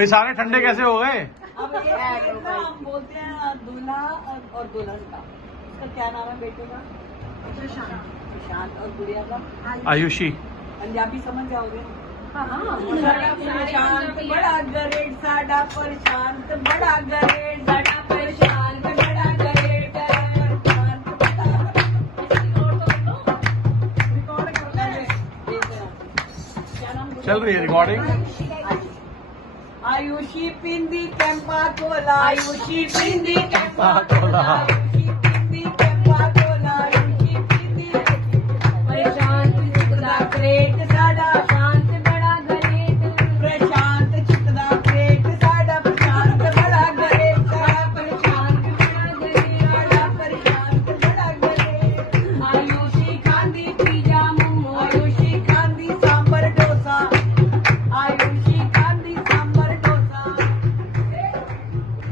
वे सारे ठंडे कैसे हो गए? अब ये ना हम बोलते हैं दूल्हा और दुल्हन का, उसका क्या नाम है बेटे का? प्रशांत। और गुड़िया का? आयुषी। पंजाबी समझ जाओगे? प्रशांत बड़ा गरेट साडा प्रशांत बड़ा गरेट साडा प्रशांत बड़ा गरेट चल रही है रिकॉर्डिंग। आयुषी पिंदी कैंपा कोला, आयुषी पिंदी कैंपा कोला।